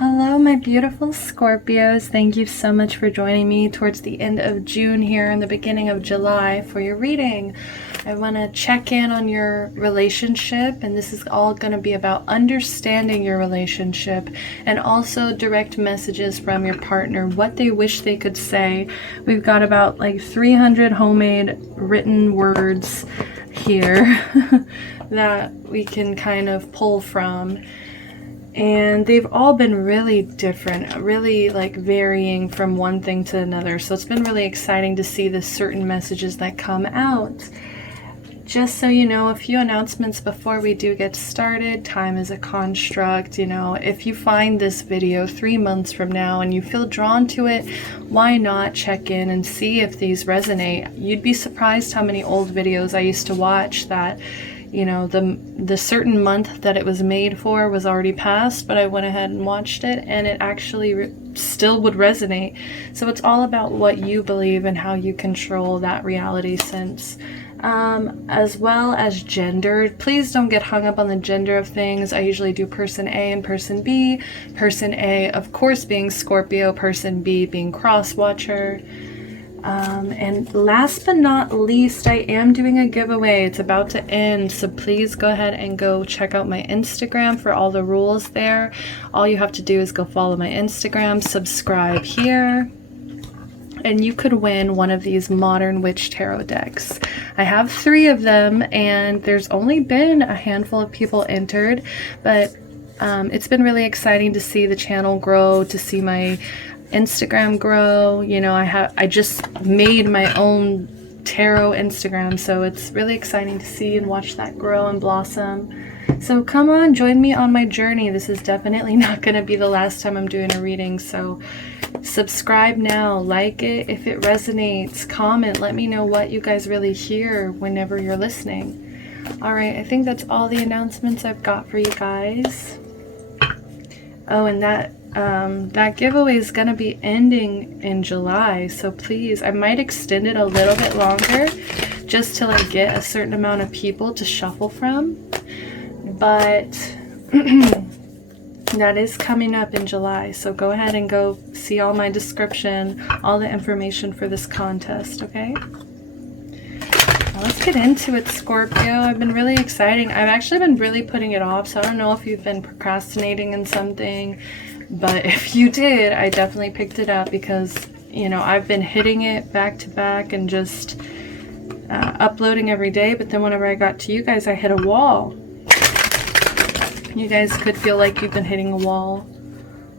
Hello, my beautiful Scorpios. Thank you so much for joining me towards the end of June here and the beginning of July for your reading. I want to check in on your relationship, and this is all going to be about understanding your relationship and also direct messages from your partner, what they wish they could say. We've got about like 300 homemade written words here that we can kind of pull from. And they've all been really different, really like varying from one thing to another. So it's been really exciting to see the certain messages that come out. Just so you know, a few announcements before we do get started. Time is a construct. You know, if you find this video 3 months from now and you feel drawn to it, why not check in and see if these resonate? You'd be surprised how many old videos I used to watch that, you know, the certain month that it was made for was already past, but I went ahead and watched it and it actually still would resonate. So it's all about what you believe and how you control that reality sense. As well as gender. Please don't get hung up on the gender of things. I usually do person A and person B. Person A, of course, being Scorpio, person B being cross watcher. And last but not least, I am doing a giveaway. It's about to end, so please go ahead and go check out my Instagram for all the rules there. All you have to do is go follow my Instagram, subscribe here, and you could win one of these Modern Witch Tarot decks. I have 3 of them, and there's only been a handful of people entered, but it's been really exciting to see the channel grow, to see my Instagram grow. You know, I just made my own tarot Instagram, so it's really exciting to see and watch that grow and blossom. So come on, join me on my journey. This is definitely not going to be the last time I'm doing a reading, so subscribe now, like it if it resonates, comment, let me know what you guys really hear whenever you're listening. All right, I think that's all the announcements I've got for you guys. Oh, and that giveaway is gonna be ending in July, so please, I might extend it a little bit longer just till I get a certain amount of people to shuffle from, but that is coming up in July, so go ahead and go see all my description, all the information for this contest, okay? Now let's get into it, Scorpio. I've been really exciting. I've actually been really putting it off, so I don't know if you've been procrastinating in something, but if you did, I definitely picked it up because, you know, I've been hitting it back to back and just uploading every day, but then whenever I got to you guys, I hit a wall. You guys could feel like you've been hitting a wall.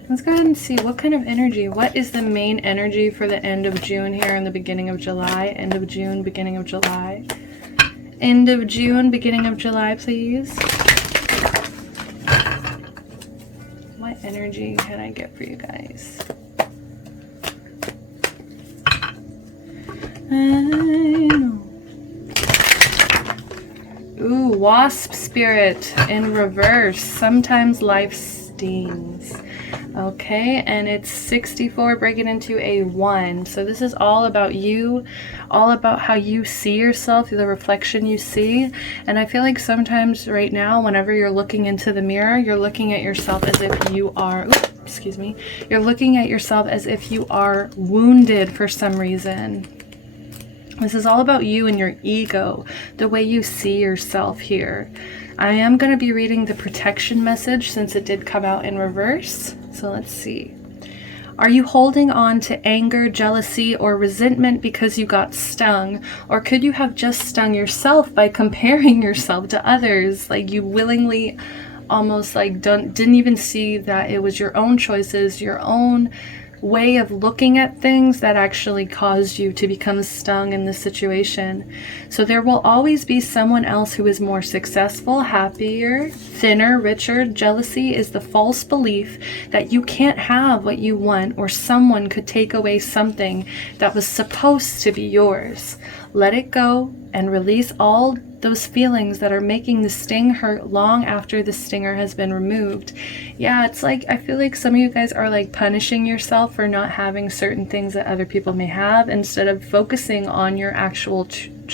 Let's go ahead and see what kind of energy. What is the main energy for the end of June here and the beginning of July? End of June, beginning of July. End of June, beginning of July, please. What energy can I get for you guys? Ooh, wasp spirit in reverse. Sometimes life stings. Okay, and it's 64 breaking into a 1. So this is all about you, all about how you see yourself, the reflection you see. And I feel like sometimes right now, whenever you're looking into the mirror, you're looking at yourself as if you are, excuse me, you're looking at yourself as if you are wounded for some reason. This is all about you and your ego, the way you see yourself here. I am going to be reading the protection message since it did come out in reverse. So let's see. Are you holding on to anger, jealousy, or resentment because you got stung? Or could you have just stung yourself by comparing yourself to others? Like you willingly almost like didn't even see that it was your own choices, your own way of looking at things that actually caused you to become stung in this situation. So there will always be someone else who is more successful, happier, thinner, richer. Jealousy is the false belief that you can't have what you want, or someone could take away something that was supposed to be yours. Let it go and release all those feelings that are making the sting hurt long after the stinger has been removed. Yeah, it's like, I feel like some of you guys are like punishing yourself for not having certain things that other people may have instead of focusing on your actual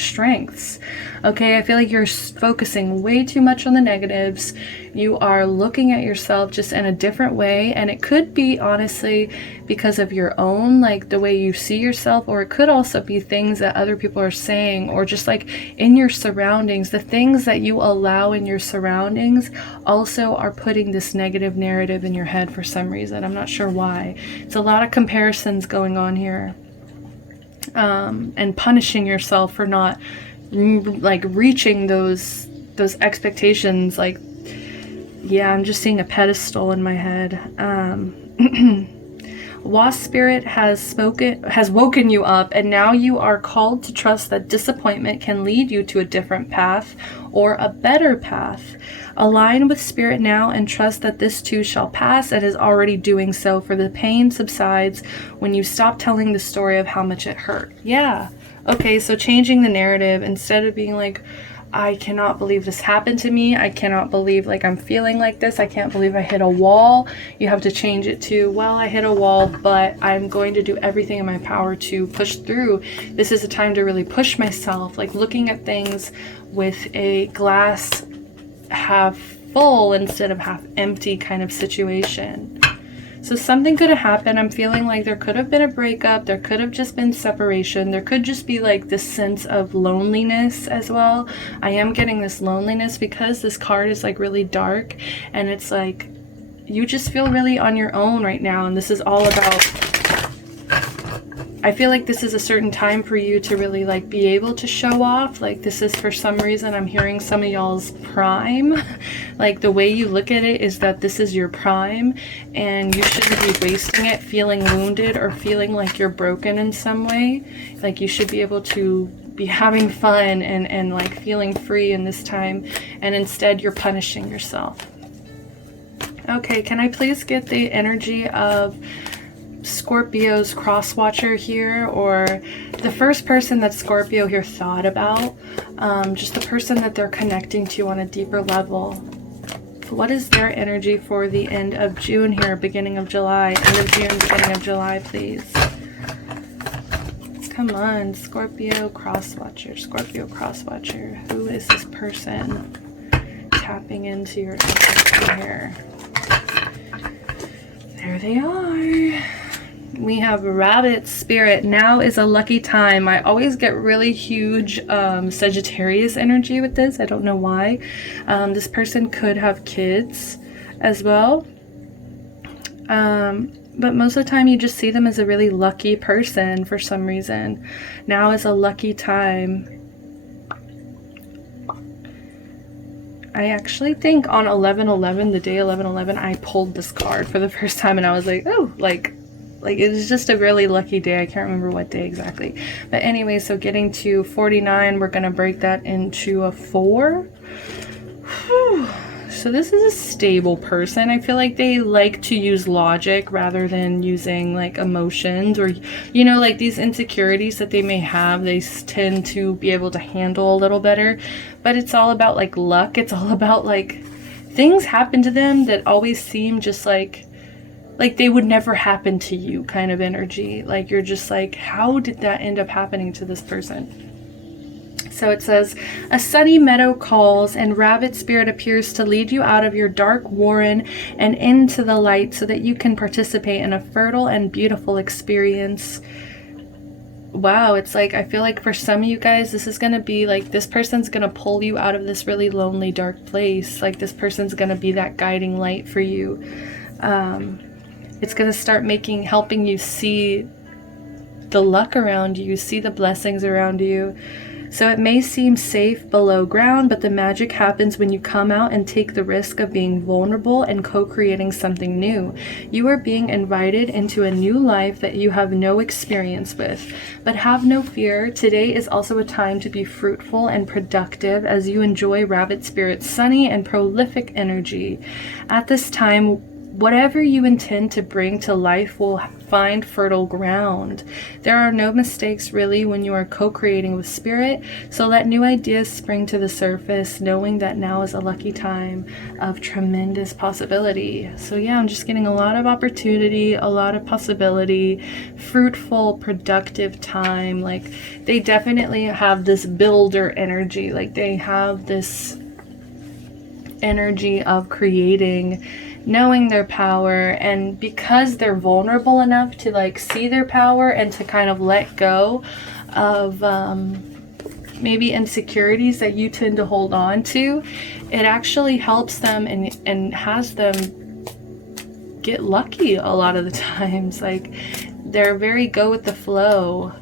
strengths. Okay, I feel like you're focusing way too much on the negatives. You are looking at yourself just in a different way, and it could be honestly because of your own, like the way you see yourself, or it could also be things that other people are saying, or just like in your surroundings. The things that you allow in your surroundings also are putting this negative narrative in your head for some reason. I'm not sure why. It's a lot of comparisons going on here, and punishing yourself for not like reaching those expectations. Like, yeah, I'm just seeing a pedestal in my head. Wasp spirit has woken you up, and now you are called to trust that disappointment can lead you to a different path or a better path. Align with spirit now and trust that this too shall pass. It is already doing so, for the pain subsides when you stop telling the story of how much it hurt. Yeah. Okay, so changing the narrative, instead of being like, I cannot believe this happened to me. I cannot believe like I'm feeling like this. I can't believe I hit a wall. You have to change it to, well, I hit a wall, but I'm going to do everything in my power to push through. This is a time to really push myself, like looking at things with a glass half full instead of half empty kind of situation. So something could have happened. I'm feeling like there could have been a breakup. There could have just been separation. There could just be like this sense of loneliness as well. I am getting this loneliness because this card is like really dark, and it's like you just feel really on your own right now. And this is all about, I feel like this is a certain time for you to really like be able to show off. Like this is, for some reason, I'm hearing some of y'all's prime. Like the way you look at it is that this is your prime, and you shouldn't be wasting it feeling wounded or feeling like you're broken in some way. Like you should be able to be having fun and like feeling free in this time, and instead you're punishing yourself. Okay, can I please get the energy of Scorpio's cross watcher here, or the first person that Scorpio here thought about, just the person that they're connecting to on a deeper level. What is their energy for the end of June here, beginning of July? End of June, beginning of July, please. Come on, Scorpio cross watcher. Scorpio cross watcher. Who is this person tapping into your energy here? There they are. We have rabbit spirit. Now is a lucky time. I always get really huge Sagittarius energy with this. I don't know why. This person could have kids as well. But most of the time you just see them as a really lucky person for some reason. Now is a lucky time. I actually think on 11/11, the day 11/11, I pulled this card for the first time, and I was like, oh, like it was just a really lucky day. I can't remember what day exactly. But anyway, so getting to 49, we're going to break that into a 4. Whew. So this is a stable person. I feel like they like to use logic rather than using like emotions, or, you know, like these insecurities that they may have, they tend to be able to handle a little better. But it's all about like luck. It's all about like things happen to them that always seem just like they would never happen to you kind of energy. Like you're just like, how did that end up happening to this person? So it says, a sunny meadow calls, and rabbit spirit appears to lead you out of your dark warren and into the light so that you can participate in a fertile and beautiful experience. Wow, it's like, I feel like for some of you guys, this is going to be like, this person's going to pull you out of this really lonely, dark place. Like this person's going to be that guiding light for you. It's going to start helping you see the luck around you, see the blessings around you. So it may seem safe below ground, but the magic happens when you come out and take the risk of being vulnerable and co-creating something new. You are being invited into a new life that you have no experience with. But have no fear, today is also a time to be fruitful and productive as you enjoy Rabbit Spirit's sunny and prolific energy. At this time, whatever you intend to bring to life will find fertile ground. There are no mistakes really when you are co-creating with spirit, so let new ideas spring to the surface, knowing that now is a lucky time of tremendous possibility. So yeah, I'm just getting a lot of opportunity, a lot of possibility, fruitful, productive time. Like, they definitely have this builder energy. Like, they have this energy of creating, knowing their power, and because they're vulnerable enough to like see their power and to kind of let go of maybe insecurities that you tend to hold on to, it actually helps them and has them get lucky a lot of the times. Like, they're very go with the flow.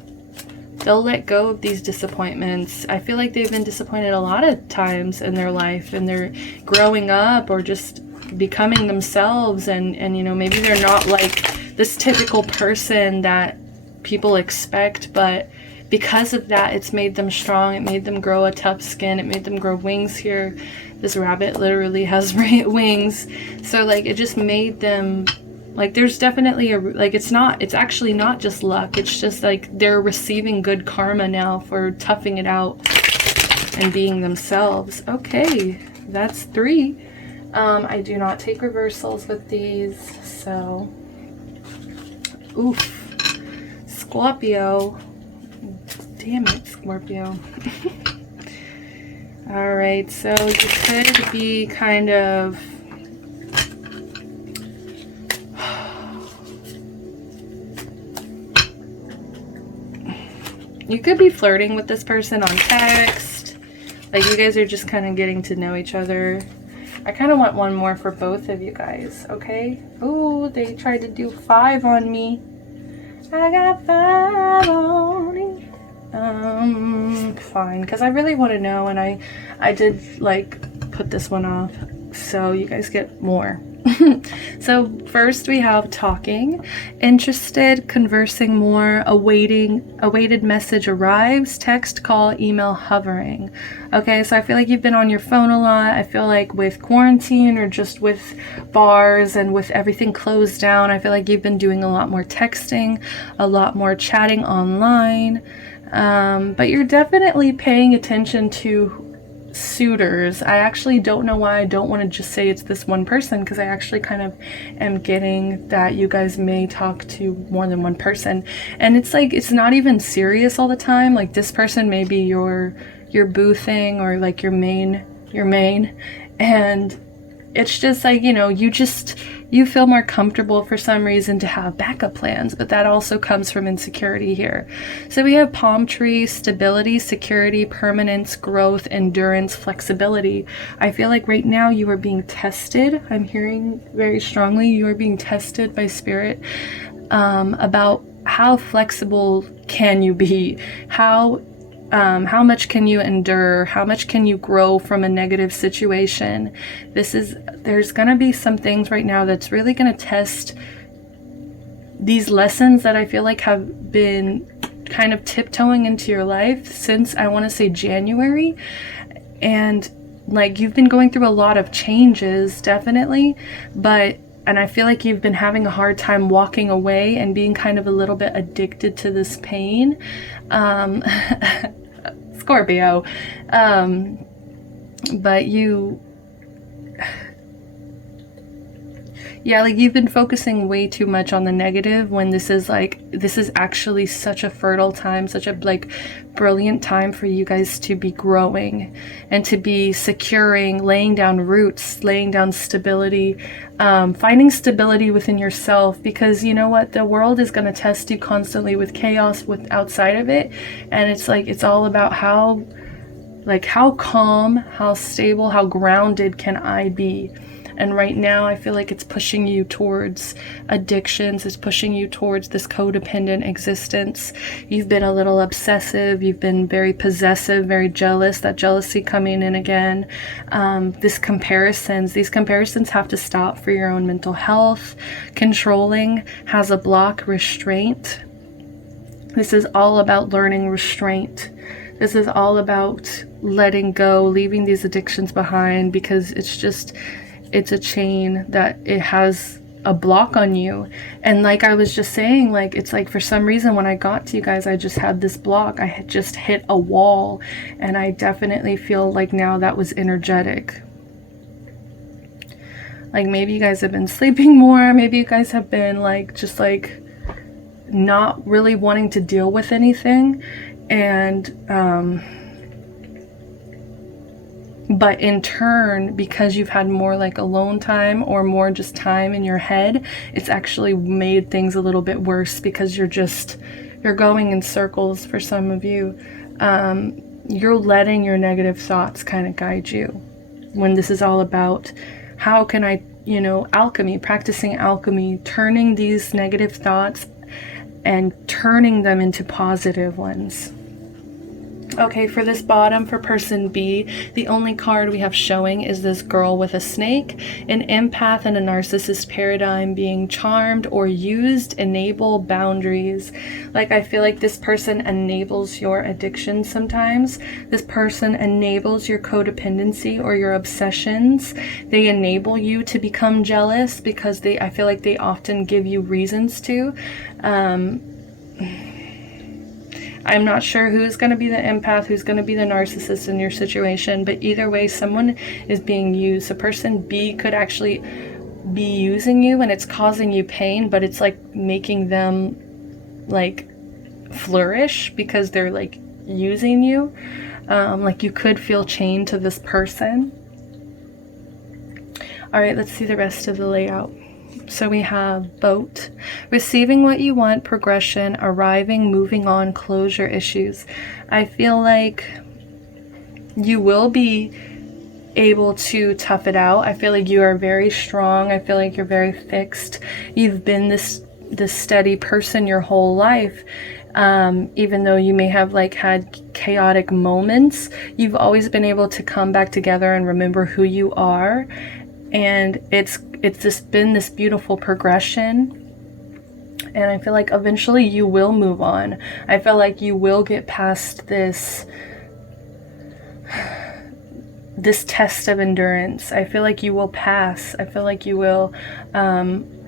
They'll let go of these disappointments. I feel like they've been disappointed a lot of times in their life, and they're growing up or just becoming themselves, and you know, maybe they're not like this typical person that people expect, but because of that, it's made them strong. It made them grow a tough skin. It made them grow wings. Here, this rabbit literally has wings. So like, it just made them, like, there's definitely a, like, it's actually not just luck. It's just like they're receiving good karma now for toughing it out and being themselves. Okay, that's 3. I do not take reversals with these, so oof. Scorpio. Damn it, Scorpio. Alright, so you could be kind of you could be flirting with this person on text. Like, you guys are just kind of getting to know each other. I kind of want one more for both of you guys, okay? Ooh, they tried to do 5 on me. I got 5 on me. Fine, because I really want to know, and I did, like, put this one off, so you guys get more. So first we have talking, interested, conversing more, awaited message arrives, text, call, email, hovering. Okay, so I feel like you've been on your phone a lot. I feel like with quarantine or just with bars and with everything closed down, I feel like you've been doing a lot more texting, a lot more chatting online, but you're definitely paying attention to suitors. I actually don't know why I don't want to just say it's this one person, because I actually kind of am getting that you guys may talk to more than one person, and it's like, it's not even serious all the time. Like, this person may be your boo thing, or like your main, and it's just like, you know, you feel more comfortable for some reason to have backup plans, but that also comes from insecurity here. So we have palm tree, stability, security, permanence, growth, endurance, flexibility. I feel like right now you are being tested. I'm hearing very strongly you are being tested by spirit about how flexible can you be, how much can you endure, how much can you grow from a negative situation. There's gonna be some things right now that's really gonna test these lessons that I feel like have been kind of tiptoeing into your life since, I want to say, January. And like, you've been going through a lot of changes, definitely, and I feel like you've been having a hard time walking away and being kind of a little bit addicted to this pain. Scorpio. But yeah, like, you've been focusing way too much on the negative, when this is actually such a fertile time, such a like brilliant time for you guys to be growing and to be securing, laying down roots, laying down stability, finding stability within yourself, because you know what, the world is going to test you constantly with chaos with outside of it, and it's like, it's all about how calm, how stable, how grounded can I be. And right now, I feel like it's pushing you towards addictions. It's pushing you towards this codependent existence. You've been a little obsessive. You've been very possessive, very jealous. That jealousy coming in again. These comparisons have to stop for your own mental health. Controlling has a block, restraint. This is all about learning restraint. This is all about letting go, leaving these addictions behind, because it's a chain that it has a block on you. And like I was just saying, like, it's like for some reason when I got to you guys, I just had this block. I had just hit a wall, and I definitely feel like now that was energetic. Like maybe you guys have been sleeping more, maybe you guys have been like just like not really wanting to deal with anything, and but in turn, because you've had more like alone time or more just time in your head, it's actually made things a little bit worse, because you're going in circles. For some of you, you're letting your negative thoughts kind of guide you, when this is all about how can I, you know, alchemy, practicing alchemy, turning these negative thoughts and turning them into positive ones. Okay, for this bottom, for person B, the only card we have showing is this girl with a snake. An empath and a narcissist paradigm, being charmed or used, enable boundaries. Like, I feel like this person enables your addiction sometimes. This person enables your codependency or your obsessions. They enable you to become jealous because I feel like they often give you reasons to. I'm not sure who's going to be the empath, who's going to be the narcissist in your situation, but either way, someone is being used. So person B could actually be using you, and it's causing you pain, but it's like making them like flourish because they're like using you. Like you could feel chained to this person. All right, let's see the rest of the layout. So we have boat, receiving what you want, progression, arriving, moving on, closure, issues. I feel like you will be able to tough it out. I feel like you are very strong. I feel like you're very fixed. You've been this steady person your whole life. Even though you may have like had chaotic moments, you've always been able to come back together and remember who you are. And it's just been this beautiful progression, and I feel like eventually you will move on. I feel like you will get past this test of endurance. I feel like you will pass. I feel like you will,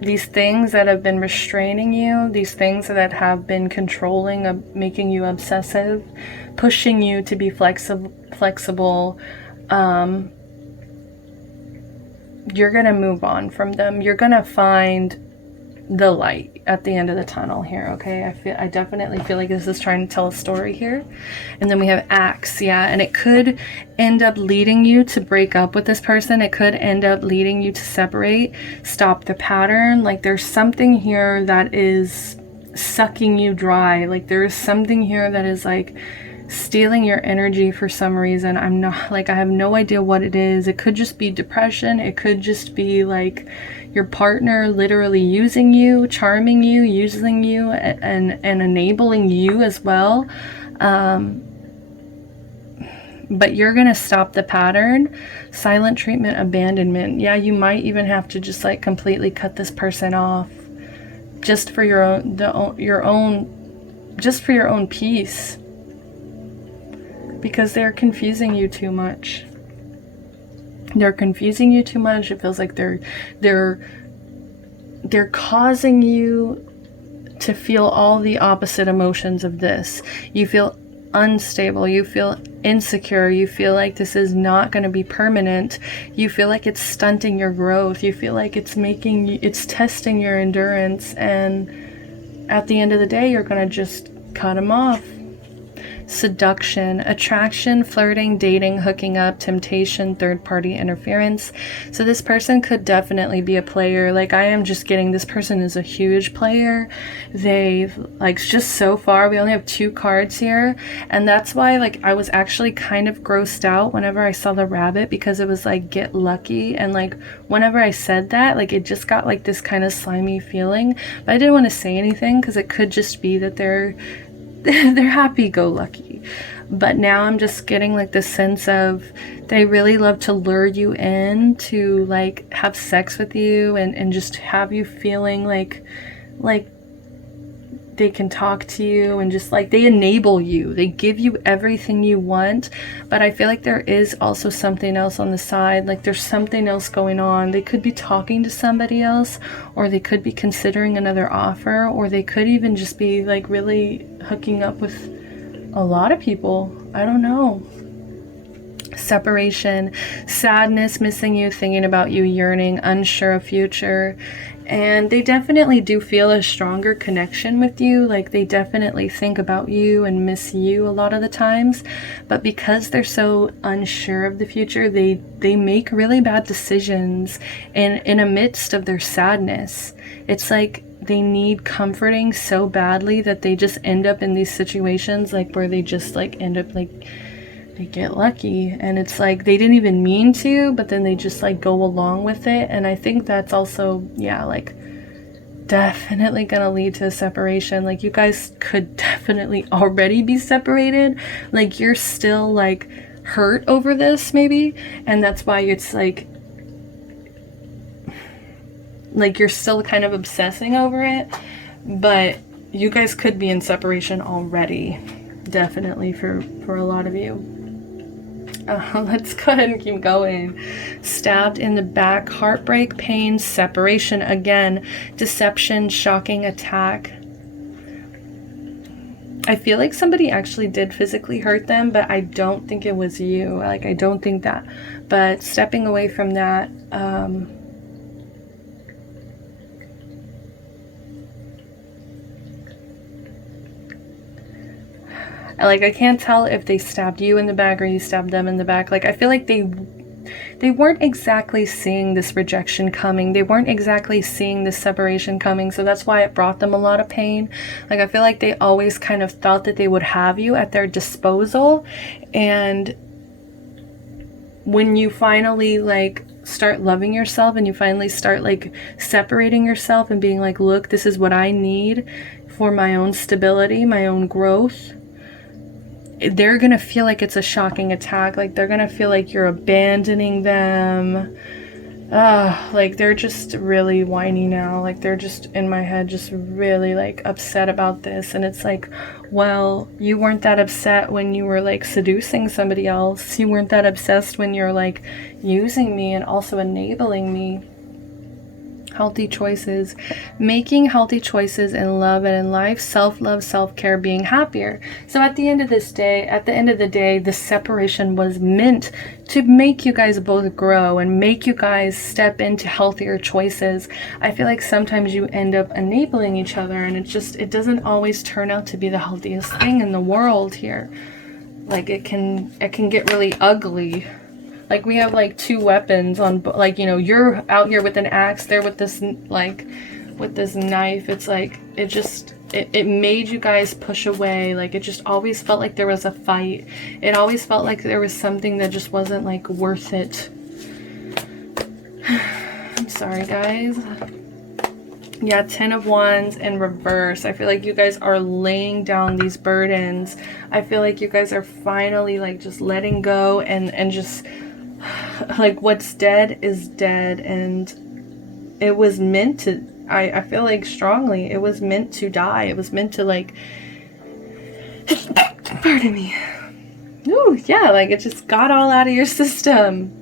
these things that have been restraining you, these things that have been controlling, making you obsessive, pushing you to be flexible, you're going to move on from them. You're going to find the light at the end of the tunnel here, okay? I definitely feel like this is trying to tell a story here. And then we have Axe, yeah, and it could end up leading you to break up with this person. It could end up leading you to separate, stop the pattern. Like there's something here that is sucking you dry. Like there is something here that is like stealing your energy for some reason. I'm not like, I have no idea what it is. It could just be depression. It could just be like your partner literally using you, charming you, using you, and enabling you as well. But you're gonna stop the pattern. Silent treatment, abandonment. Yeah, you might even have to just like completely cut this person off, just for your own peace. Because they're confusing you too much. They're confusing you too much. It feels like they're causing you to feel all the opposite emotions of this. You feel unstable. You feel insecure. You feel like this is not going to be permanent. You feel like it's stunting your growth. You feel like it's testing your endurance. And at the end of the day, you're going to just cut them off. Seduction, attraction, flirting, dating, hooking up, temptation, third-party interference. So this person could definitely be a player. Like I am just getting, this person is a huge player. They've like, just so far we only have 2 cards here, and that's why like I was actually kind of grossed out whenever I saw the rabbit, because it was like get lucky, and like whenever I said that, like it just got like this kind of slimy feeling. But I didn't want to say anything because it could just be that they're happy-go-lucky. But now I'm just getting like this sense of they really love to lure you in to like have sex with you and just have you feeling like they can talk to you and just like they enable you. They give you everything you want. But I feel like there is also something else on the side. Like there's something else going on. They could be talking to somebody else, or they could be considering another offer, or they could even just be like really hooking up with a lot of people. I don't know. Separation, sadness, missing you, thinking about you, yearning, unsure of future. And they definitely do feel a stronger connection with you. Like they definitely think about you and miss you a lot of the times. But because they're so unsure of the future, they make really bad decisions in amidst of their sadness. It's like they need comforting so badly that they just end up in these situations like where they just like end up like they get lucky, and it's like they didn't even mean to, but then they just like go along with it. And I think that's also, yeah, like definitely gonna lead to a separation. Like you guys could definitely already be separated. Like you're still like hurt over this maybe, and that's why it's like you're still kind of obsessing over it. But you guys could be in separation already, definitely for a lot of you. Let's go ahead and keep going. Stabbed in the back, heartbreak, pain, separation again, deception, shocking attack. I feel like somebody actually did physically hurt them, but I don't think it was you. Like, I don't think that. But stepping away from that, like, I can't tell if they stabbed you in the back or you stabbed them in the back. Like, I feel like they weren't exactly seeing this rejection coming. They weren't exactly seeing this separation coming. So that's why it brought them a lot of pain. Like, I feel like they always kind of thought that they would have you at their disposal. And when you finally, like, start loving yourself and you finally start, like, separating yourself and being like, look, this is what I need for my own stability, my own growth, they're gonna feel like it's a shocking attack. Like they're gonna feel like you're abandoning them. Like they're just really whiny now. Like they're just in my head just really like upset about this. And it's like, well, you weren't that upset when you were like seducing somebody else. You weren't that obsessed when you're like using me and also enabling me. Healthy choices, making healthy choices in love and in life, self-love, self-care, being happier. So at the end of the day, the separation was meant to make you guys both grow and make you guys step into healthier choices. I feel like sometimes you end up enabling each other, and it doesn't always turn out to be the healthiest thing in the world here. Like it can get really ugly. Like we have like two weapons on, like, you know, you're out here with an axe, there with this, like, with this knife. It's like, it made you guys push away. Like it just always felt like there was a fight. It always felt like there was something that just wasn't like worth it. I'm sorry, guys. Yeah, 10 of Wands in reverse. I feel like you guys are laying down these burdens. I feel like you guys are finally like just letting go and just like what's dead is dead, and it was meant to, I feel like strongly, it was meant to die. It was meant to like, pardon me. Ooh, yeah, like it just got all out of your system.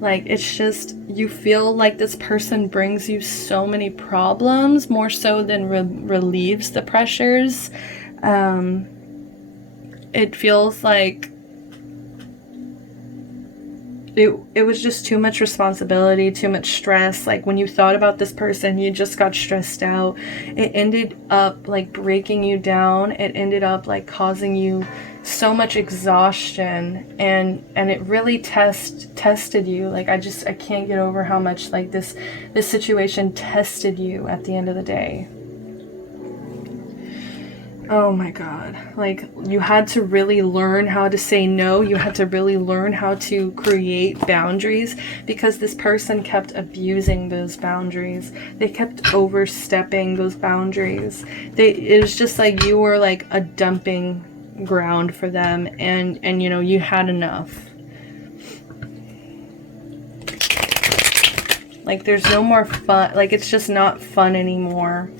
Like it's just, you feel like this person brings you so many problems, more so than relieves the pressures. It feels like it was just too much responsibility, too much stress. Like when you thought about this person, you just got stressed out. It ended up like breaking you down. It ended up like causing you so much exhaustion, and it really tested you. Like I can't get over how much like this situation tested you at the end of the day. Oh my God. Like you had to really learn how to say no. You had to really learn how to create boundaries, because this person kept abusing those boundaries. They kept overstepping those boundaries. It was just like you were like a dumping ground for them, and you know, you had enough. Like there's no more fun. Like it's just not fun anymore.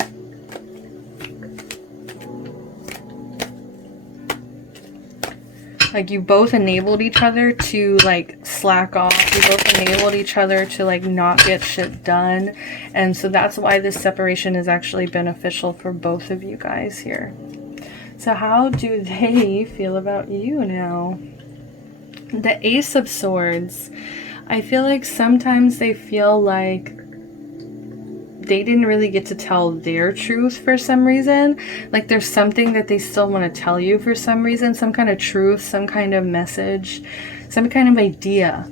Like you both enabled each other to like slack off. You both enabled each other to like not get shit done. And so that's why this separation is actually beneficial for both of you guys here. So how do they feel about you now? The Ace of Swords. I feel like sometimes they feel like they didn't really get to tell their truth for some reason. Like there's something that they still want to tell you for some reason, some kind of truth, some kind of message, some kind of idea.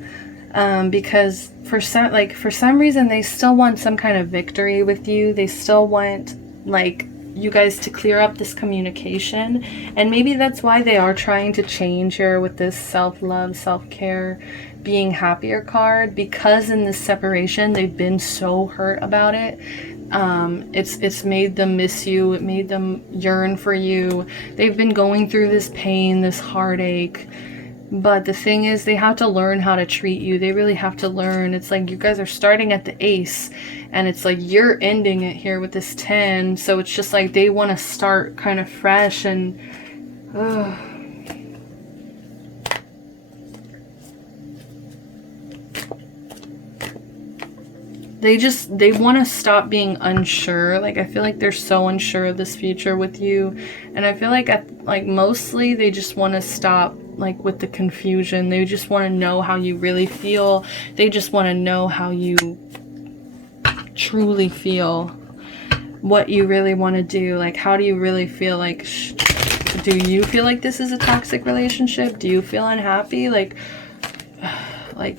Because for some reason they still want some kind of victory with you. They still want like you guys to clear up this communication, and maybe that's why they are trying to change here with this self-love, self-care, being happier card, because in this separation they've been so hurt about it. It's made them miss you. It made them yearn for you. They've been going through this pain, this heartache. But the thing is, they have to learn how to treat you. They really have to learn. It's like you guys are starting at the Ace, and it's like you're ending it here with this 10. So it's just like they want to start kind of fresh, and they want to stop being unsure. Like I feel like they're so unsure of this future with you, and I feel like mostly they just want to stop like with the confusion. They just want to know how you really feel. They just want to know how you truly feel, what you really want to do. Like how do you really feel? Like do you feel like this is a toxic relationship? Do you feel unhappy? Like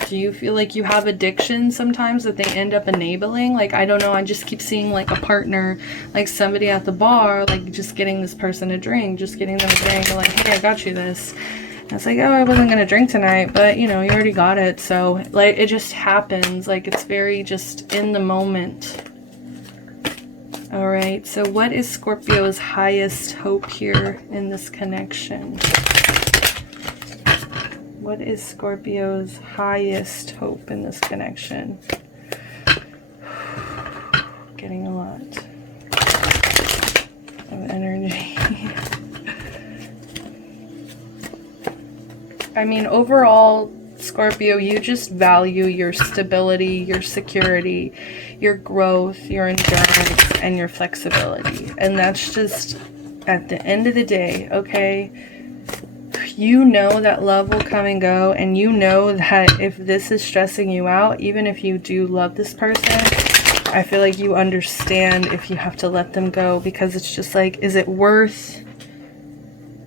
do you feel like you have addiction sometimes that they end up enabling? Like, I don't know. I just keep seeing like a partner, like somebody at the bar, like just getting this person a drink, just getting them a drink, and like, hey, I got you this. And it's like, oh, I wasn't going to drink tonight, but you know, you already got it. So like, it just happens. Like, it's very just in the moment. All right. So what is Scorpio's highest hope here in this connection? What is Scorpio's highest hope in this connection? Getting a lot of energy. I mean, overall, Scorpio, you just value your stability, your security, your growth, your endurance, and your flexibility. And that's just at the end of the day, okay? You know that love will come and go, and you know that if this is stressing you out, even if you do love this person, I feel like you understand if you have to let them go, because it's just like, is it worth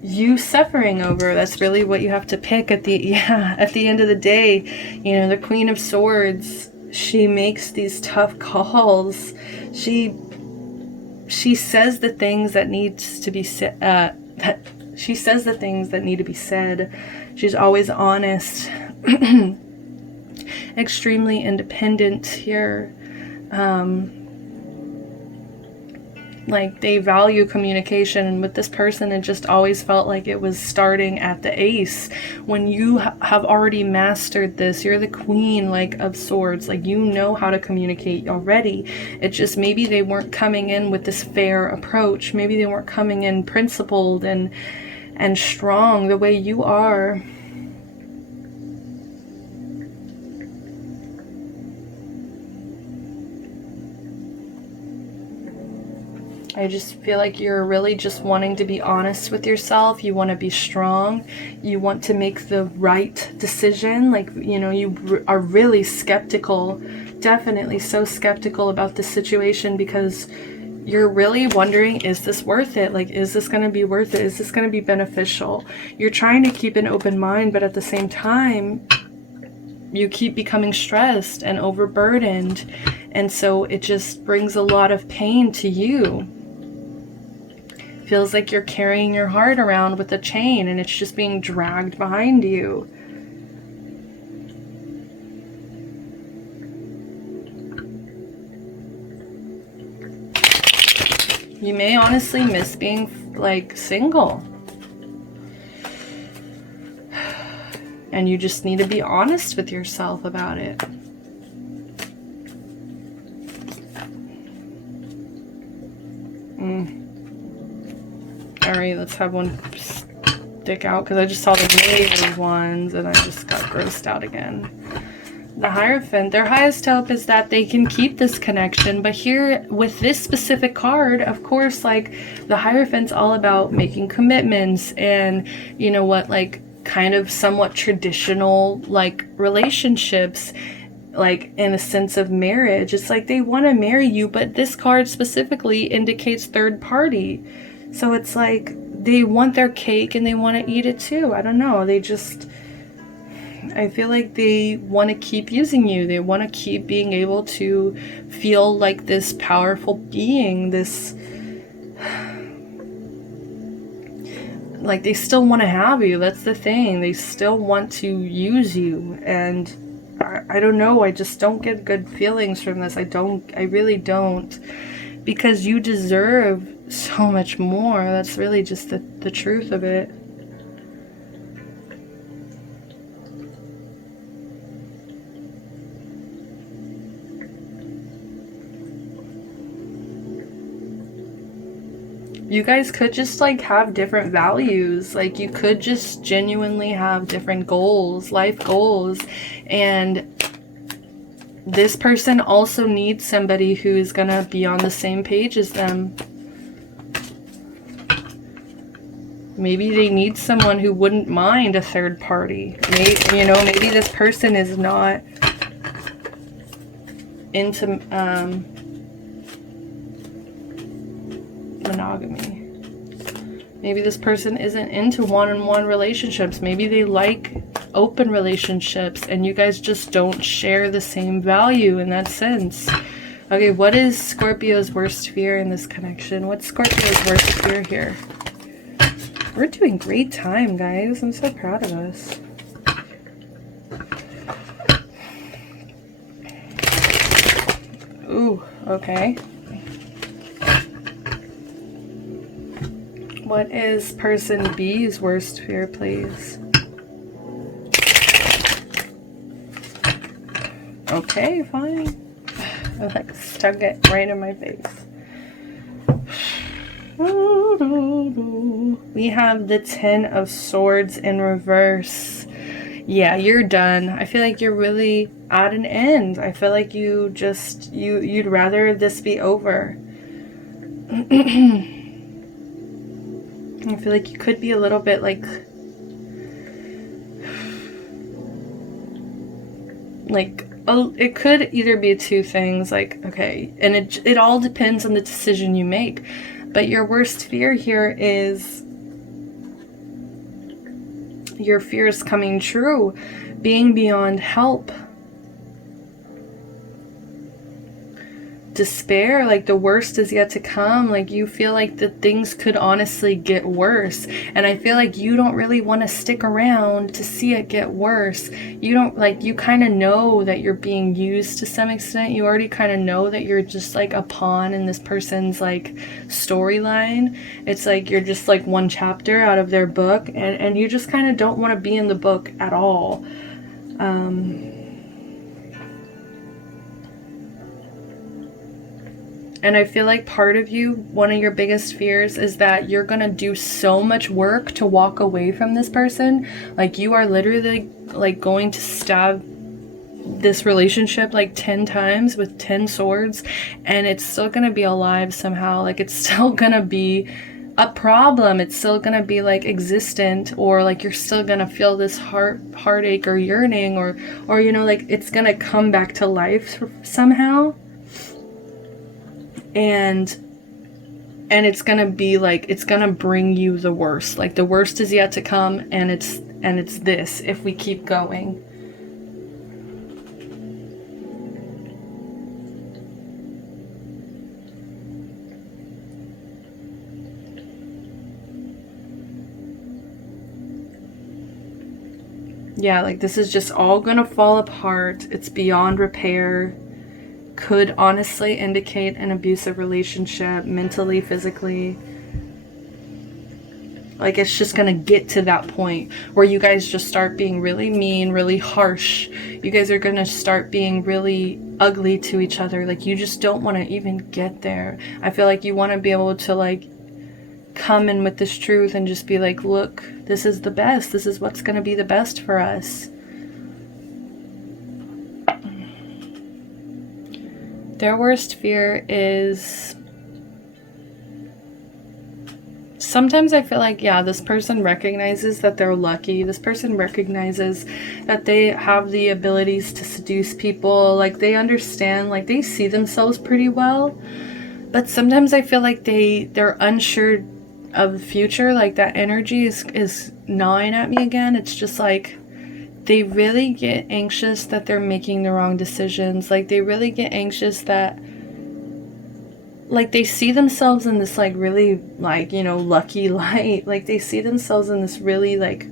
you suffering over? That's really what you have to pick at the end of the day. You know, the Queen of Swords, she makes these tough calls. She says the things that needs to be said. She says the things that need to be said. She's always honest. Extremely independent here. Like, they value communication, and with this person it just always felt like it was starting at the Ace. When you have already mastered this, you're the Queen, like, of Swords. Like, you know how to communicate already. It's just maybe they weren't coming in with this fair approach. Maybe they weren't coming in principled and strong the way you are. I just feel like you're really just wanting to be honest with yourself. You want to be strong. You want to make the right decision. Like, you know, you are really skeptical, definitely so skeptical about the situation, because you're really wondering, is this worth it? Like, is this going to be worth it? Is this going to be beneficial? You're trying to keep an open mind, but at the same time, you keep becoming stressed and overburdened. And so it just brings a lot of pain to you. Feels like you're carrying your heart around with a chain, and it's just being dragged behind you. You may honestly miss being, like, single. And you just need to be honest with yourself about it. Alright, let's have one stick out because I just saw the negative ones and I just got grossed out again. The Hierophant, their highest hope is that they can keep this connection, but here with this specific card, of course, like the Hierophant's all about making commitments and, you know what, like kind of somewhat traditional like relationships, like in a sense of marriage. It's like they want to marry you, but this card specifically indicates third party. So it's like they want their cake and they want to eat it too. I don't know. They just, I feel like they want to keep using you. They want to keep being able to feel like this powerful being, this, like they still want to have you. That's the thing. They still want to use you. And I don't know. I just don't get good feelings from this. I really don't. Because you deserve so much more. That's really just the truth of it. You guys could just like have different values. Like you could just genuinely have different goals, life goals. And this person also needs somebody who is gonna be on the same page as them. Maybe they need someone who wouldn't mind a third party. Maybe, you know, maybe this person is not into monogamy. Maybe this person isn't into one-on-one relationships. Maybe they like open relationships and you guys just don't share the same value in that sense. Okay, what is Scorpio's worst fear in this connection? What's Scorpio's worst fear here? We're doing great time, guys. I'm so proud of us. Ooh, okay. What is person B's worst fear, please? Okay, fine. I like stuck it right in my face. We have the 10 of Swords in reverse. Yeah, you're done. I feel like you're really at an end. I feel like you just, you'd rather this be over. I feel like you could be a little bit like oh, it could either be two things, like, okay, and it all depends on the decision you make. But your worst fear here is your fears coming true, being beyond help. Despair, like the worst is yet to come. Like you feel like that things could honestly get worse, and I feel like you don't really want to stick around to see it get worse. You don't, like, you kind of know that you're being used to some extent. You already kind of know that you're just like a pawn in this person's like storyline. It's like you're just like one chapter out of their book, and you just kind of don't want to be in the book at all. And I feel like part of you, one of your biggest fears is that you're going to do so much work to walk away from this person. Like you are literally like going to stab this relationship like 10 times with 10 swords, and it's still going to be alive somehow. Like it's still going to be a problem. It's still going to be like existent, or like you're still going to feel this heartache or yearning, or you know, like it's going to come back to life somehow. And it's gonna be like, it's gonna bring you the worst. Like the worst is yet to come, and it's this if we keep going. Yeah, like this is just all gonna fall apart. It's beyond repair. Could honestly indicate an abusive relationship, mentally, physically. Like it's just gonna get to that point where you guys just start being really mean, really harsh. You guys are gonna start being really ugly to each other. Like you just don't want to even get there. I feel like you want to be able to like come in with this truth and just be like, look, this is the best. This is what's going to be the best for us. Their worst fear is... Sometimes I feel like, yeah, this person recognizes that they're lucky. This person recognizes that they have the abilities to seduce people. Like, they understand, like, they see themselves pretty well. But sometimes I feel like they're unsure of the future. Like, that energy is gnawing at me again. It's just like, they really get anxious that they're making the wrong decisions. Like, they really get anxious that, like, they see themselves in this, like, really, like, you know, lucky light. Like, they see themselves in this really, like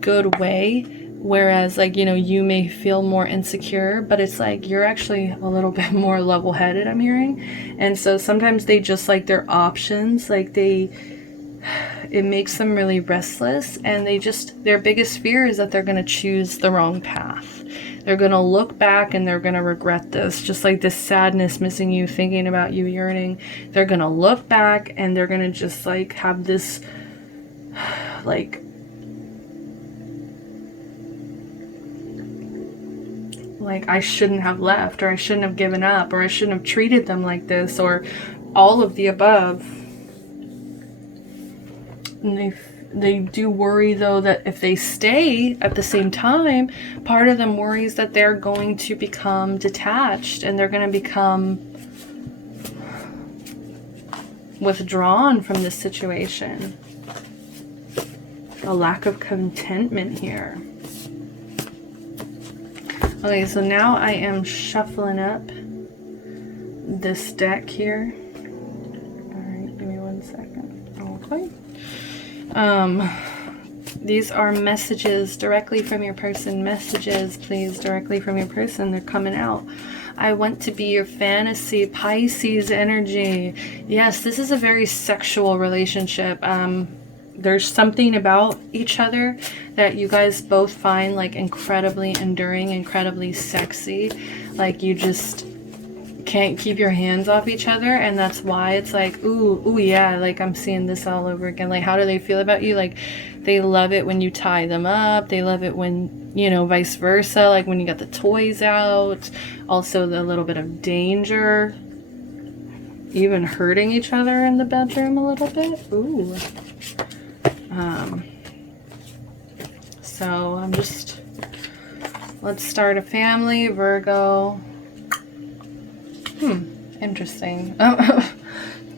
good way. Whereas, like, you know, you may feel more insecure, but it's like, you're actually a little bit more level-headed, I'm hearing. And so sometimes they just, like, their options, like, it makes them really restless. And their biggest fear is that they're going to choose the wrong path. They're going to look back and they're going to regret this. Just like this sadness, missing you, thinking about you, yearning. They're going to look back and they're going to just, like, have this, like I shouldn't have left, or I shouldn't have given up, or I shouldn't have treated them like this, or all of the above. And they do worry, though, that if they stay at the same time, part of them worries that they're going to become detached and they're going to become withdrawn from this situation. A lack of contentment here. Okay, so now I am shuffling up this deck here. Alright, give me 1 second. Okay. These are messages directly from your person. Messages, please, directly from your person. They're coming out. I want to be your fantasy. Pisces energy. Yes, this is a very sexual relationship. There's something about each other that you guys both find, like, incredibly enduring, incredibly sexy. Like, you just can't keep your hands off each other, and that's why it's like, ooh, yeah, like, I'm seeing this all over again. Like, how do they feel about you? Like, they love it when you tie them up. They love it when, you know, vice versa, like when you got the toys out. Also, the little bit of danger. Even hurting each other in the bedroom a little bit. Ooh. So I'm just, let's start a family, Virgo. Interesting.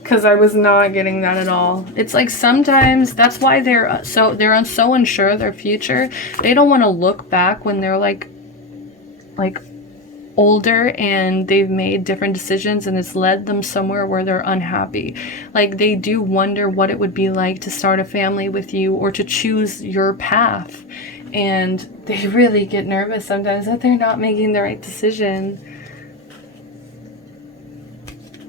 Because I was not getting that at all. It's like sometimes that's why they're so unsure of their future. They don't want to look back when they're like older and they've made different decisions and it's led them somewhere where they're unhappy. Like, they do wonder what it would be like to start a family with you or to choose your path. And they really get nervous sometimes that they're not making the right decision.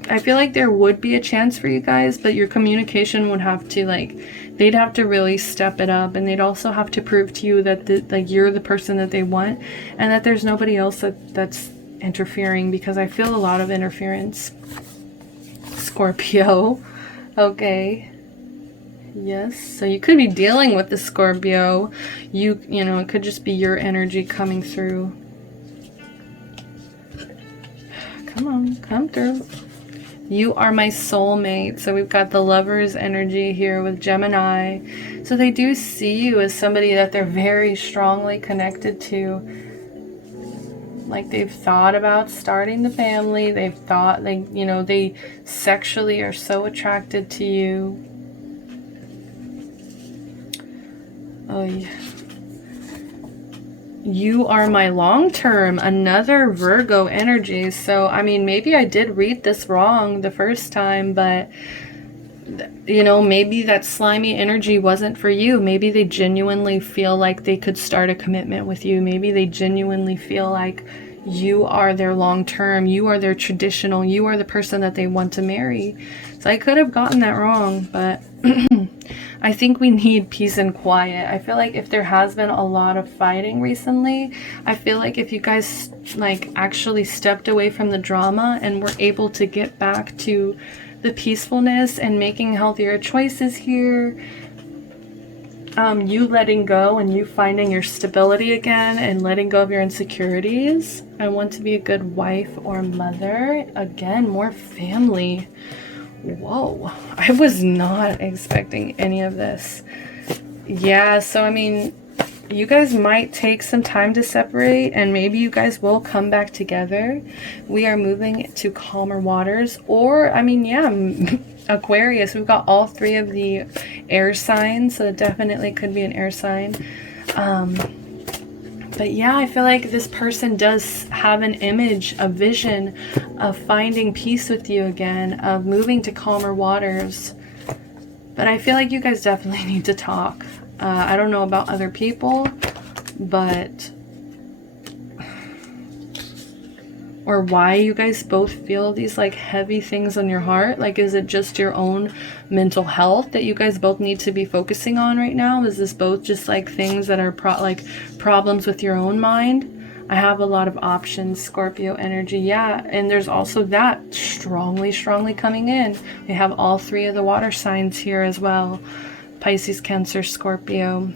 I feel like there would be a chance for you guys, but your communication would have to, like, they'd have to really step it up, and they'd also have to prove to you that like, you're the person that they want, and that there's nobody else that's interfering, because I feel a lot of interference. Scorpio. Okay. Yes, so you could be dealing with the Scorpio. You know, it could just be your energy coming through. Come on, come through. You are my soulmate. So we've got the Lover's energy here with Gemini. So they do see you as somebody that they're very strongly connected to. Like, they've thought about starting the family. They've thought, like, you know, they sexually are so attracted to you. Oh, yeah. You are my long-term, another Virgo energy. So, I mean, maybe I did read this wrong the first time, but, you know, maybe that slimy energy wasn't for you. Maybe they genuinely feel like they could start a commitment with you. Maybe they genuinely feel like you are their long-term, you are their traditional, you are the person that they want to marry. So I could have gotten that wrong, but I think we need peace and quiet. I feel like if there has been a lot of fighting recently, I feel like if you guys, like, actually stepped away from the drama and were able to get back to the peacefulness and making healthier choices here. You letting go and you finding your stability again and letting go of your insecurities. I want to be a good wife or mother. Again, more family. Whoa, I was not expecting any of this. Yeah, so I mean, you guys might take some time to separate, and maybe you guys will come back together. We are moving to calmer waters, or I mean, yeah, Aquarius. We've got all 3 of the air signs, so it definitely could be an air sign. But yeah, I feel like this person does have an image, a vision of finding peace with you again, of moving to calmer waters. But I feel like you guys definitely need to talk. I don't know about other people, but... or why you guys both feel these like heavy things on your heart. Like, is it just your own mental health that you guys both need to be focusing on right now? Is this both just like things that are problems with your own mind? I have a lot of options, Scorpio energy. Yeah, and there's also that strongly coming in. We have all 3 of the water signs here as well. Pisces, Cancer, Scorpio.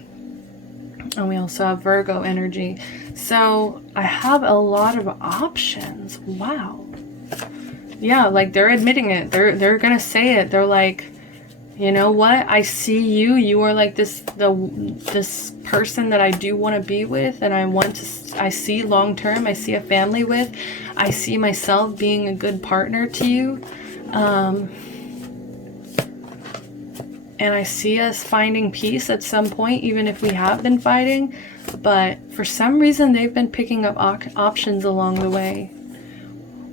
And we also have Virgo energy. So I have a lot of options. Wow. Yeah, like they're admitting it. They're gonna say it. They're like, you know what? I see you. You are like this person that I do want to be with, and I see long term. I see a family with. I see myself being a good partner to you. And I see us finding peace at some point, even if we have been fighting. But for some reason, they've been picking up options along the way.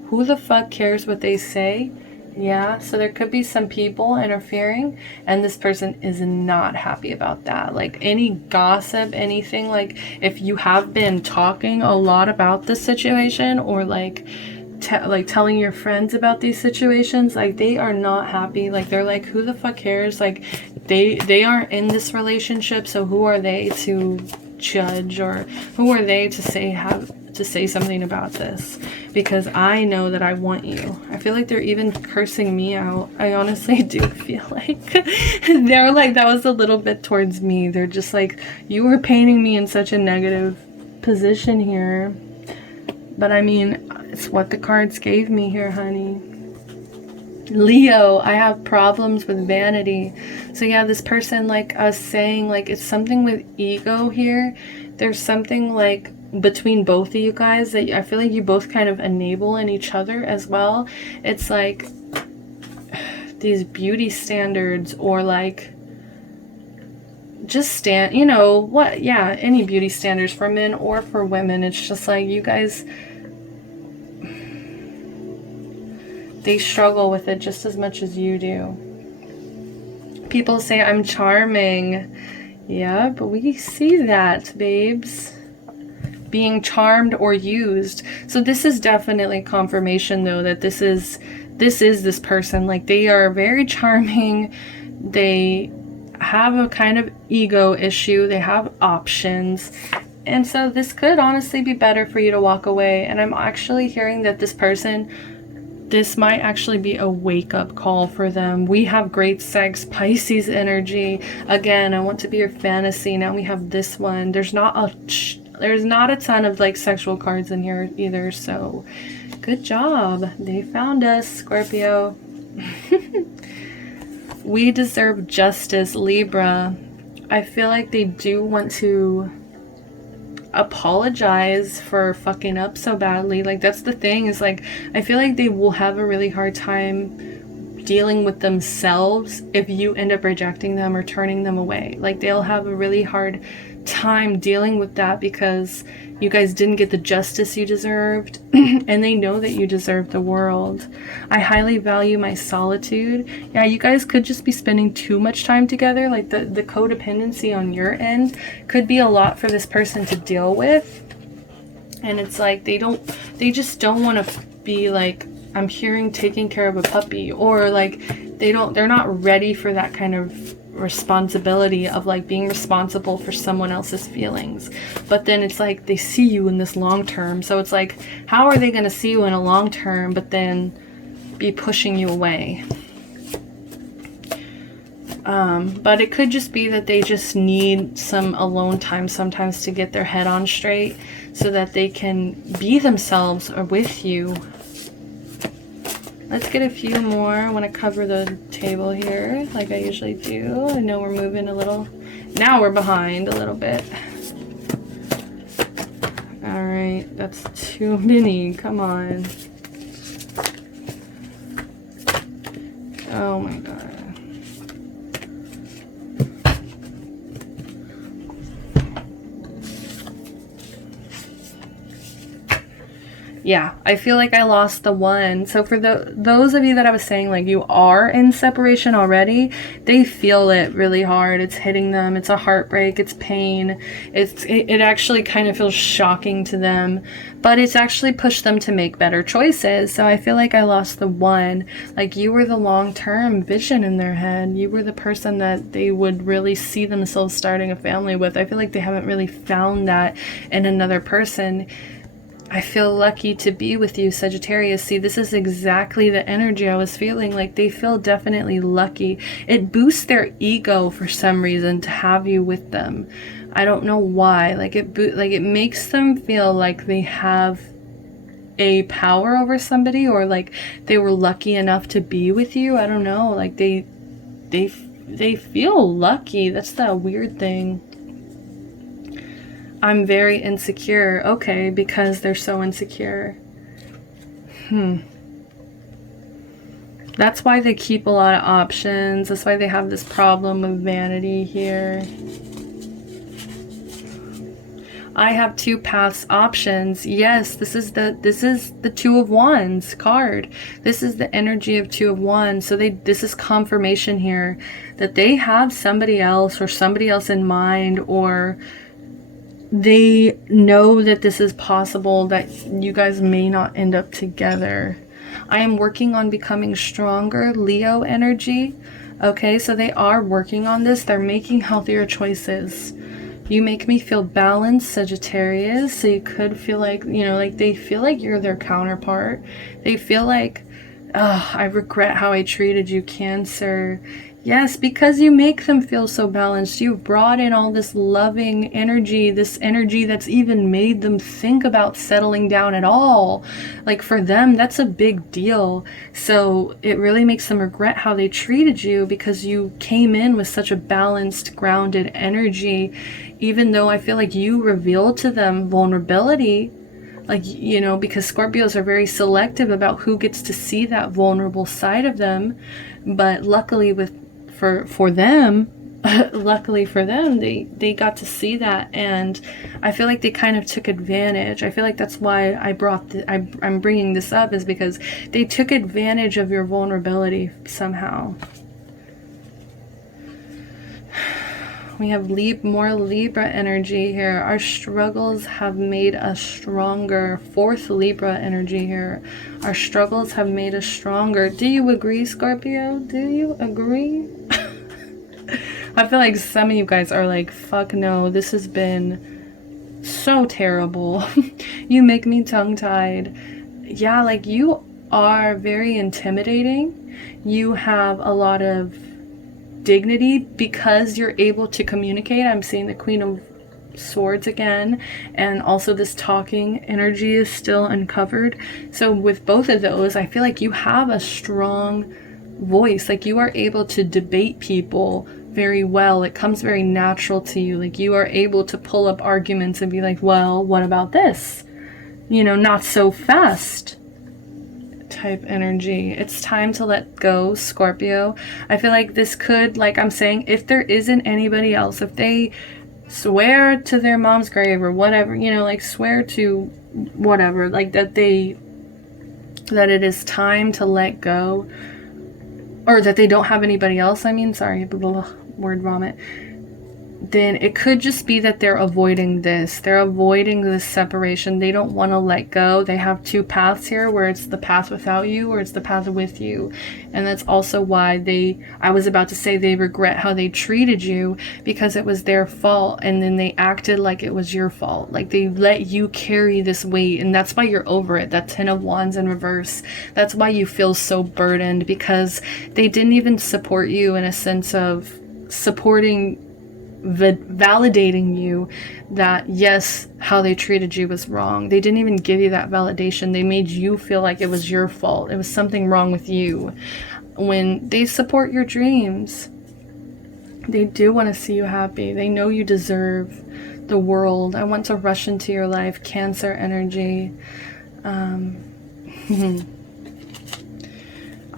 Who the fuck cares what they say? Yeah, so there could be some people interfering, and this person is not happy about that. Like, any gossip, anything, like, if you have been talking a lot about this situation, or like telling your friends about these situations, like, they are not happy. Like, they're like, who the fuck cares? Like, they aren't in this relationship, so who are they to judge, or who are they to say something about this? Because I know that I want you. I feel like they're even cursing me out. I honestly do feel like they're like, that was a little bit towards me. They're just like, you were painting me in such a negative position here. But I mean, it's what the cards gave me here, honey. Leo, I have problems with vanity. So yeah, this person, like us saying, like, it's something with ego here. There's something like between both of you guys that I feel like you both kind of enable in each other as well. It's like these beauty standards, or like just you know what, yeah, any beauty standards for men or for women. It's just like you guys, they struggle with it just as much as you do. People say I'm charming. Yeah, but we see that, babes. Being charmed or used. So this is definitely confirmation, though, that this is this person. Like, they are very charming. They have a kind of ego issue. They have options. And so this could honestly be better for you to walk away. And I'm actually hearing that this person, this might actually be a wake-up call for them. We have great sex, Pisces energy. Again, I want to be your fantasy. Now we have this one. There's not a ton of like sexual cards in here either, so good job. They found us, Scorpio. We deserve justice, Libra. I feel like they do want to apologize for fucking up so badly. Like, that's the thing, is like, I feel like they will have a really hard time dealing with themselves if you end up rejecting them or turning them away. Like, they'll have a really hard time dealing with that because you guys didn't get the justice you deserved, and they know that you deserve the world. I highly value my solitude. Yeah, you guys could just be spending too much time together. Like, the codependency on your end could be a lot for this person to deal with, and it's like they just don't want to be like, I'm hearing taking care of a puppy, or like they're not ready for that kind of responsibility of like being responsible for someone else's feelings. But then it's like they see you in this long term, so it's like, how are they going to see you in a long term but then be pushing you away? But it could just be that they just need some alone time sometimes to get their head on straight so that they can be themselves or with you. Let's get a few more. I want to cover the table here like I usually do. I know we're moving a little. Now we're behind a little bit. All right, that's too many. Come on. Oh my God. Yeah, I feel like I lost the one. So for those of you that I was saying, like, you are in separation already, they feel it really hard. It's hitting them. It's a heartbreak. It's pain. It actually kind of feels shocking to them, but it's actually pushed them to make better choices. So I feel like I lost the one. Like, you were the long-term vision in their head. You were the person that they would really see themselves starting a family with. I feel like they haven't really found that in another person. I feel lucky to be with you, Sagittarius. See, this is exactly the energy I was feeling. Like, they feel definitely lucky. It boosts their ego for some reason to have you with them. I don't know why. Like, it makes them feel like they have a power over somebody, or like they were lucky enough to be with you. I don't know. Like, they feel lucky. That's the weird thing. I'm very insecure. Okay, because they're so insecure. That's why they keep a lot of options. That's why they have this problem of vanity here. I have 2 paths options. Yes, this is the 2 of Wands card. This is the energy of 2 of Wands. So this is confirmation here that they have somebody else or somebody else in mind, or they know that this is possible, that you guys may not end up together. I am working on becoming stronger, Leo energy. Okay, so they are working on this. They're making healthier choices. You make me feel balanced, Sagittarius. So you could feel like, you know, like they feel like you're their counterpart. They feel like, oh, I regret how I treated you, Cancer. Yes, because you make them feel so balanced. You've brought in all this loving energy, this energy that's even made them think about settling down at all. Like, for them, that's a big deal. So it really makes them regret how they treated you, because you came in with such a balanced, grounded energy, even though I feel like you revealed to them vulnerability. Like, you know, because Scorpios are very selective about who gets to see that vulnerable side of them. But luckily for them, luckily for them, they got to see that, and I feel like they kind of took advantage. I feel like that's why I'm bringing this up, is because they took advantage of your vulnerability somehow. We have more Libra energy here. Our struggles have made us stronger. 4th Libra energy here. Our struggles have made us stronger. Do you agree, Scorpio? Do you agree? I feel like some of you guys are like, fuck no, this has been so terrible. You make me tongue-tied. Yeah, like, you are very intimidating. You have a lot of dignity because you're able to communicate. I'm seeing the Queen of Swords again, and also this talking energy is still uncovered. So with both of those, I feel like you have a strong voice. Like, you are able to debate people very well. It comes very natural to you. Like, you are able to pull up arguments and be like, well, what about this? You know, not so fast type energy. It's time to let go, Scorpio. I feel like this could, like I'm saying, if there isn't anybody else, if they swear to their mom's grave or whatever, you know, like swear to whatever, like that it is time to let go, or that they don't have anybody else. I mean, sorry, word vomit. then it could just be that they're avoiding this. They're avoiding this separation. They don't want to let go. They have two paths here, where it's the path without you or it's the path with you. And that's also why I was about to say they regret how they treated you, because it was their fault, and then they acted like it was your fault. Like they let you carry this weight, and that's why you're over it. That 10 of Wands in reverse. That's why you feel so burdened, because they didn't even support you in a sense of validating you that yes, how they treated you was wrong. They didn't even give you that validation. They made you feel like it was your fault. It was something wrong with you. When they support your dreams, they do want to see you happy. They know you deserve the world. I want to rush into your life. Cancer energy.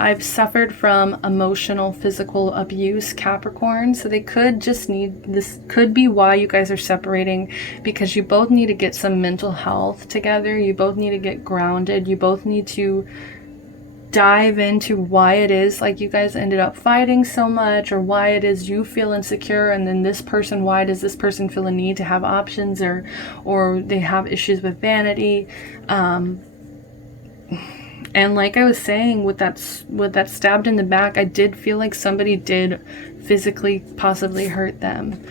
I've suffered from emotional, physical abuse, Capricorn. So they could just need, this could be why you guys are separating, because you both need to get some mental health together. You both need to get grounded. You both need to dive into why it is like you guys ended up fighting so much, or why it is you feel insecure, and then this person, why does this person feel a need to have options, or they have issues with vanity. And like I was saying, with that stabbed in the back, I did feel like somebody did physically possibly hurt them.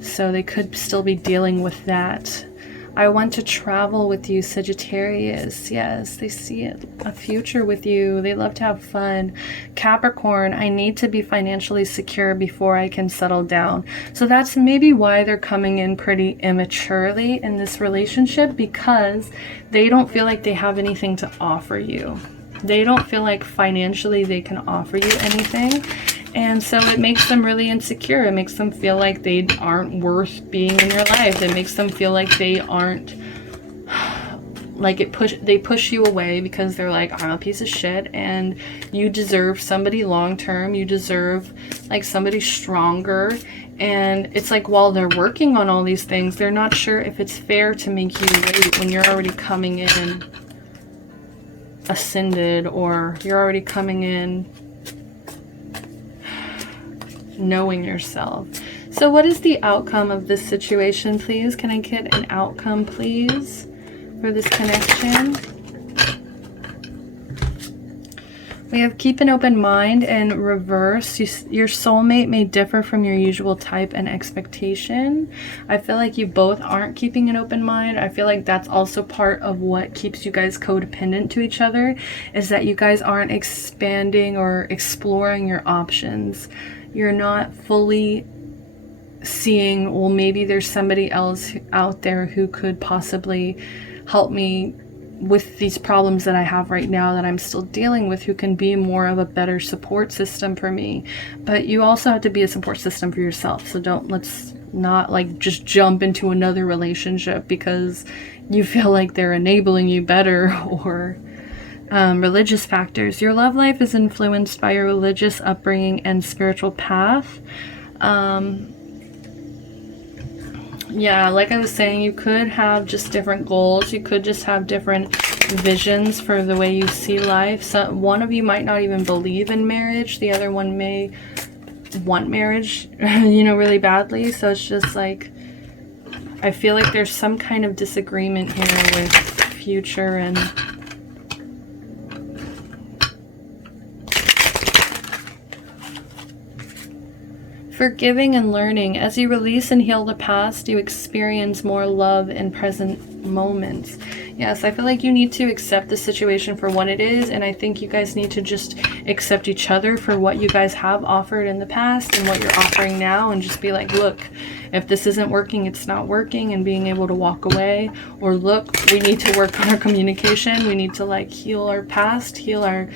So they could still be dealing with that. I want to travel with you, Sagittarius. Yes, they see a future with you. They love to have fun. Capricorn, I need to be financially secure before I can settle down. So that's maybe why they're coming in pretty immaturely in this relationship, because they don't feel like they have anything to offer you. They don't feel like financially they can offer you anything. And so it makes them really insecure. It makes them feel like they aren't worth being in your life. It makes them feel like they aren't, like they push you away because they're like, I'm a piece of shit and you deserve somebody long-term. You deserve like somebody stronger. And it's like, while they're working on all these things, they're not sure if it's fair to make you wait when you're already coming in ascended, or you're already coming in knowing yourself. So what is the outcome of this situation, please? Can I get an outcome, please, for this connection? We have keep an open mind in reverse. Your soulmate may differ from your usual type and expectation. I feel like you both aren't keeping an open mind. I feel like that's also part of what keeps you guys codependent to each other, is that you guys aren't expanding or exploring your options. You're not fully seeing, well, maybe there's somebody else out there who could possibly help me with these problems that I have right now that I'm still dealing with, who can be more of a better support system for me. But you also have to be a support system for yourself. So let's not like just jump into another relationship because you feel like they're enabling you better, or religious factors. Your love life is influenced by your religious upbringing and spiritual path. Yeah, like I was saying, you could have just different goals. You could just have different visions for the way you see life. So one of you might not even believe in marriage. The other one may want marriage, really badly. So it's just like, I feel like there's some kind of disagreement here with future and forgiving and learning. As you release and heal the past, you experience more love in present moments. Yes, I feel like you need to accept the situation for what it is, and I think you guys need to just accept each other for what you guys have offered in the past and what you're offering now, and just be like, look, if this isn't working, it's not working, and being able to walk away. Or look, we need to work on our communication. We need to like heal our past, heal our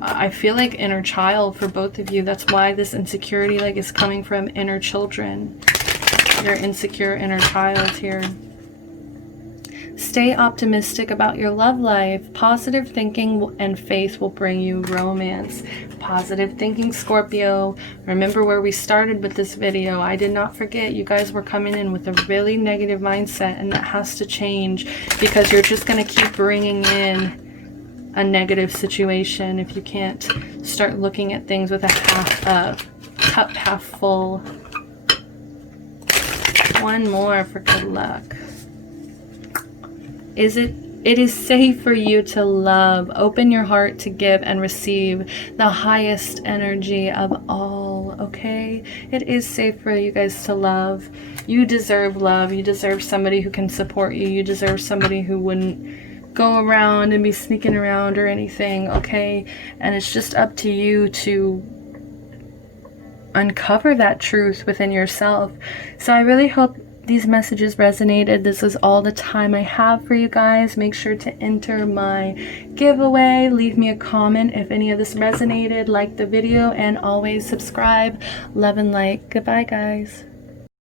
I feel like inner child for both of you. That's why this insecurity like is coming from inner children. Your insecure inner child here. Stay optimistic about your love life. Positive thinking and faith will bring you romance. Positive thinking, Scorpio. Remember where we started with this video. I did not forget you guys were coming in with a really negative mindset, and that has to change, because you're just going to keep bringing in a negative situation if you can't start looking at things with a cup half full. One more for good luck. It is safe for you to love. Open your heart to give and receive the highest energy of all, okay? It is safe for you guys to love. You deserve love. You deserve somebody who can support you. You deserve somebody who wouldn't go around and be sneaking around or anything, okay? And it's just up to you to uncover that truth within yourself. So I really hope these messages resonated. This is all the time I have for you guys. Make sure to enter my giveaway. Leave me a comment if any of this resonated. Like the video and always subscribe. Love and light. Goodbye, guys.